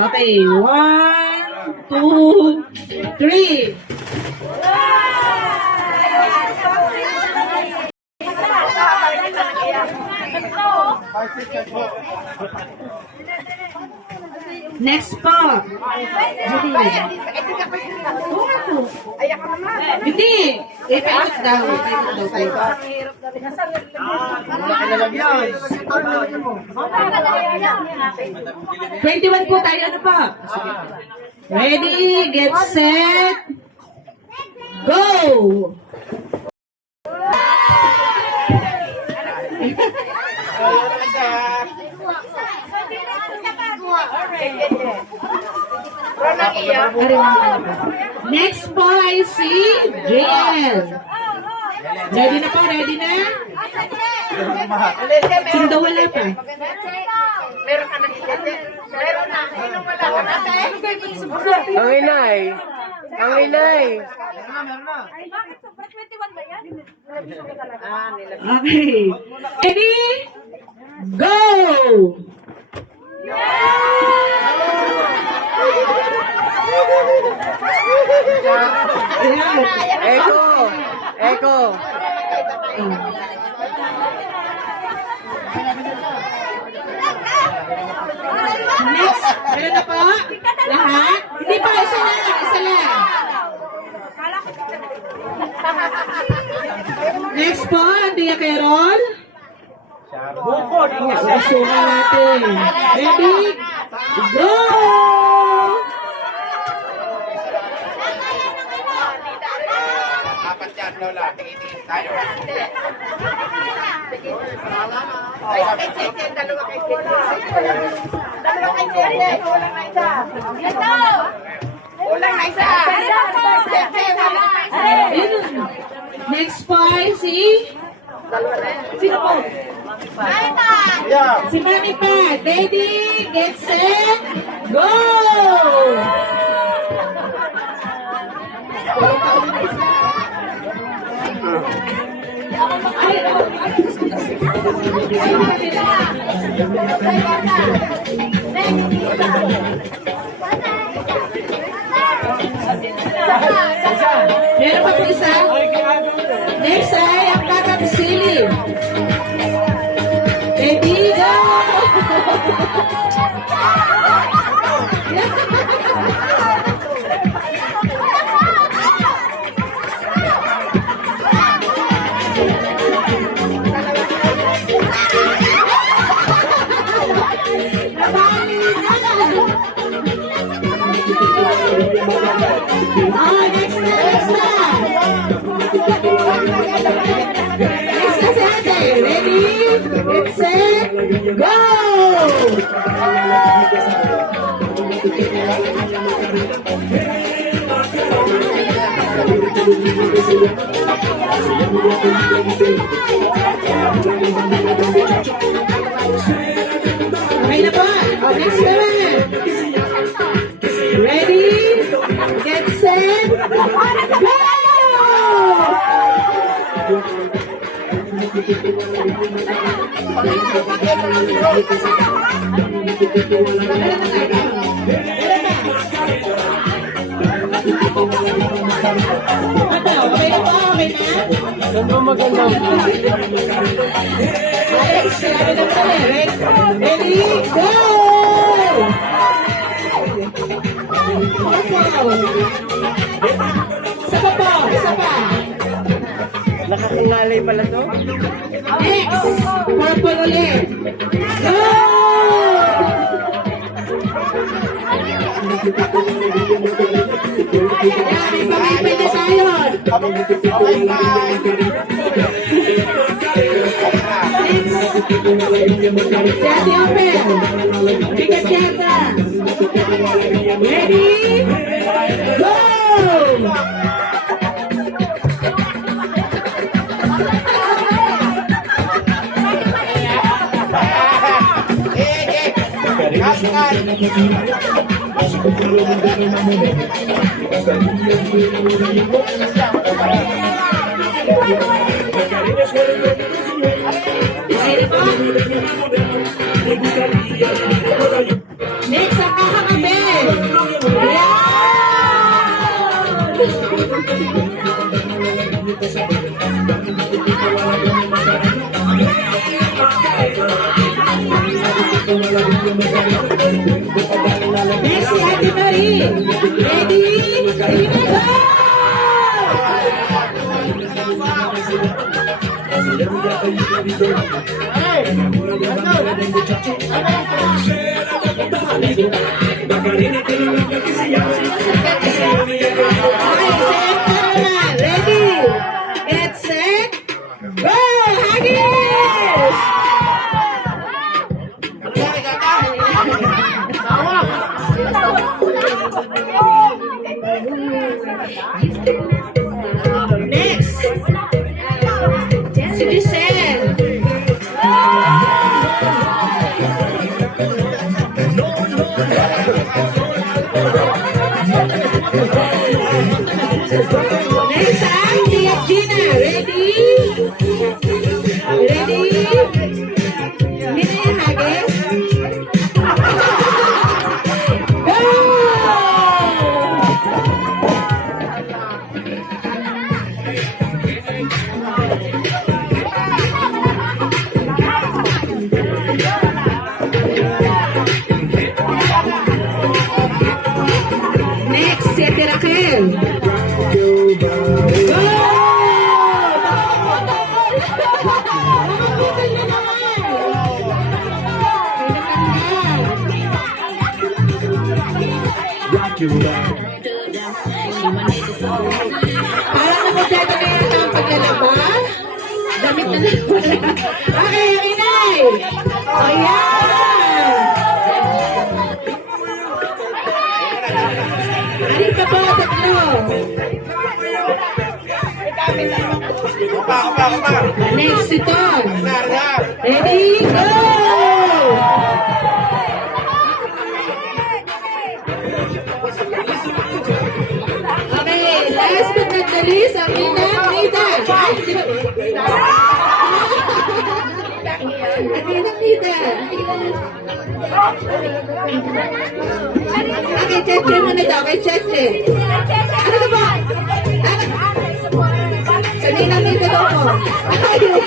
Okay, 1, 2, 3. Next po. Hindi. Ipaikot daw. Ipaikot daw. 21 po tayo. Ano po? Ready, get set, go! Next po ay si JL. Ready na po? Ready na? Sino daw wala pa? Meron ka na dito. Meron na. Sino wala ka natin? Ang inay. Ang inay. Ay, bakit? Sobra 21 ba yan? Okay. Ready? Go! Eko. Eko. Next. Meron na po? Lahat? Hindi pa. Isa lang. Isa lang. Next po, Tia Carol. Susungan natin. Ready? Go! Apat yan, Lola. Tingin-tingin tayo. Ay, kay Cheche, dalawa kay Cheche. Dalawa kay Cheche, kulang na isa. Ito! Kulang na isa. Cheche, kulang na isa. Next po ay si... Sino po? Si Mami Pat. Ready, get set, go! Meron pa po isa? Next ay ang Patang Sili. Ready, go! Next na. Ready, get set, go! Okay na po. Next naman. Ready, get set, go! Okay na po, okay na? Saan mo maganda? Alex, sinabi lang pala eh. Ready, go! Isa pa po, isa pa. Nakakangalay pala to? Next, purple ulit. Go! Yan, ipamipin na tayo. Okay, bye. Dati open. Bigat yata. Ready? Go! Next, ang kakakabit. Next category. Ready? Ready, go! Okay, set camera. Ready? Get set. Go! Hagis! Next. Citizen. Next time, Tia Gina. Ready? Ready? Nina yung hagis. Go! Next, si Ate Raquel. Go! Parang nakudyado na yata ang paglalaba. Damit na lang pala. Okay, ang inay. Ayan. Arin ka po, tatlo. Next ito. Ready, go! Okay, last but not the least, ang Nida. Nida. Okay, Cheche muna daw. Kay Cheche. Ano ka ba? Sa Nida daw ko. Ayaw.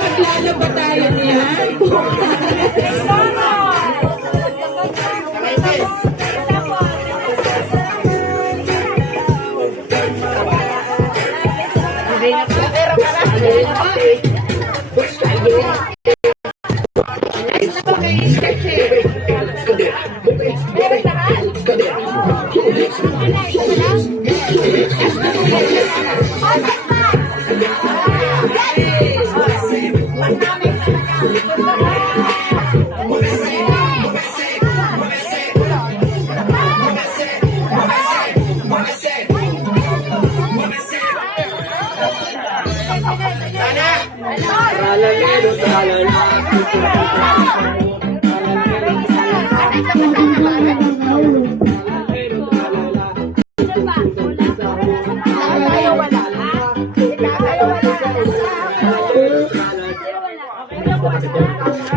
Maglala ba tayo niya?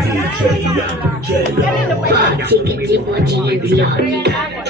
DJ Young Jello. Ticket to Virginia.